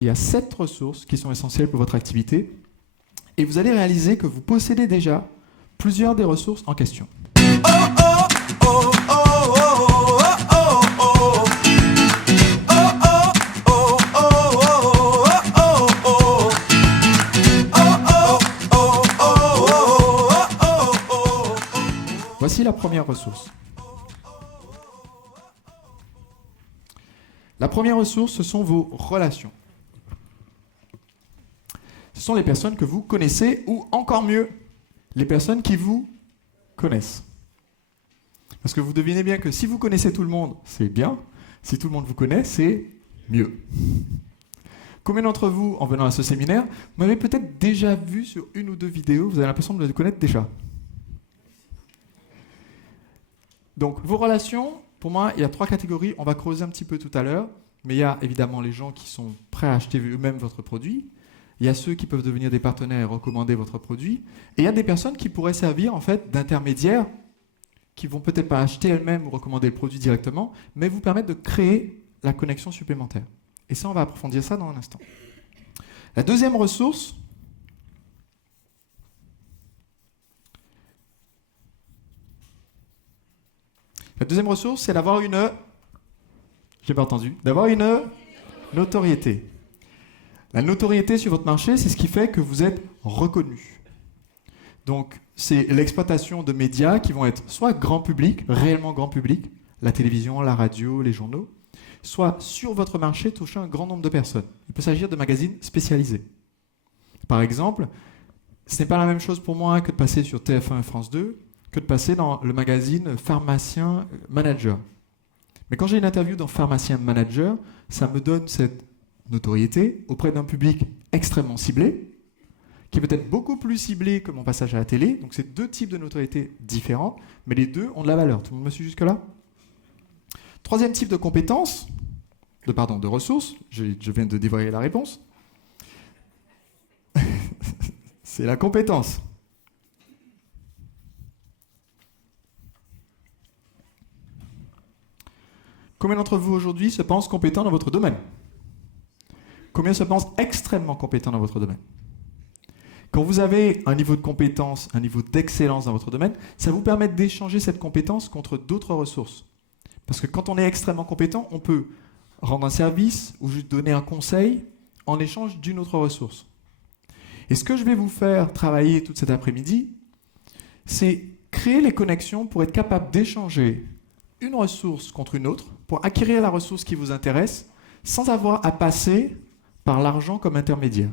Il y a 7 ressources qui sont essentielles pour votre activité et vous allez réaliser que vous possédez déjà plusieurs des ressources en question. Voici la première ressource. La première ressource, ce sont vos relations. Ce sont les personnes que vous connaissez ou encore mieux, les personnes qui vous connaissent. Parce que vous devinez bien que si vous connaissez tout le monde, c'est bien. Si tout le monde vous connaît, c'est mieux. Combien d'entre vous, en venant à ce séminaire, m'avez peut-être déjà vu sur une ou deux vidéos, vous avez l'impression de le connaître déjà. Donc, vos relations, pour moi, il y a 3 catégories. On va creuser un petit peu tout à l'heure. Mais il y a évidemment les gens qui sont prêts à acheter eux-mêmes votre produit. Il y a ceux qui peuvent devenir des partenaires et recommander votre produit. Et il y a des personnes qui pourraient servir en fait d'intermédiaires, qui vont peut-être pas acheter elles-mêmes ou recommander le produit directement, mais vous permettre de créer la connexion supplémentaire. Et ça, on va approfondir ça dans un instant. La deuxième ressource, c'est d'avoir une... J'ai pas entendu. D'avoir une notoriété. La notoriété sur votre marché, c'est ce qui fait que vous êtes reconnu. Donc, c'est l'exploitation de médias qui vont être soit grand public, réellement grand public, la télévision, la radio, les journaux, soit sur votre marché toucher un grand nombre de personnes. Il peut s'agir de magazines spécialisés. Par exemple, ce n'est pas la même chose pour moi que de passer sur TF1 et France 2, que de passer dans le magazine Pharmacien Manager. Mais quand j'ai une interview dans Pharmacien Manager, ça me donne cette notoriété auprès d'un public extrêmement ciblé, qui peut être beaucoup plus ciblé que mon passage à la télé. Donc c'est 2 types de notoriété différents, mais les 2 ont de la valeur. Tout le monde me suit jusque-là? Troisième type de compétence, de ressources, je viens de dévoiler la réponse, c'est la compétence. Combien d'entre vous aujourd'hui se pensent compétents dans votre domaine? Combien se pensent extrêmement compétents dans votre domaine? Quand vous avez un niveau de compétence, un niveau d'excellence dans votre domaine, ça vous permet d'échanger cette compétence contre d'autres ressources. Parce que quand on est extrêmement compétent, on peut rendre un service ou juste donner un conseil en échange d'une autre ressource. Et ce que je vais vous faire travailler toute cet après-midi, c'est créer les connexions pour être capable d'échanger une ressource contre une autre, pour acquérir la ressource qui vous intéresse, sans avoir à passer par l'argent comme intermédiaire.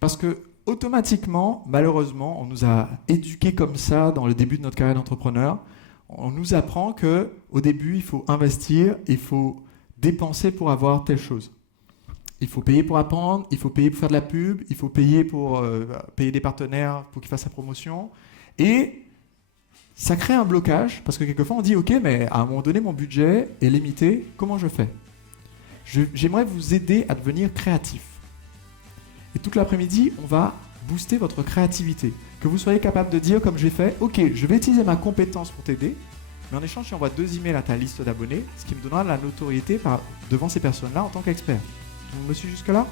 Parce que, automatiquement, malheureusement, on nous a éduqués comme ça dans le début de notre carrière d'entrepreneur. On nous apprend qu'au début, il faut investir, il faut dépenser pour avoir telle chose. Il faut payer pour apprendre, il faut payer pour faire de la pub, il faut payer pour payer des partenaires pour qu'ils fassent la promotion. Et ça crée un blocage, parce que quelquefois on dit « Ok, mais à un moment donné, mon budget est limité, comment je fais ?» J'aimerais vous aider à devenir créatif. Et toute l'après-midi, on va booster votre créativité. Que vous soyez capable de dire, comme j'ai fait, « Ok, je vais utiliser ma compétence pour t'aider, mais en échange, tu envoies 2 emails à ta liste d'abonnés, ce qui me donnera la notoriété devant ces personnes-là en tant qu'expert. » Vous me suivez jusque-là ?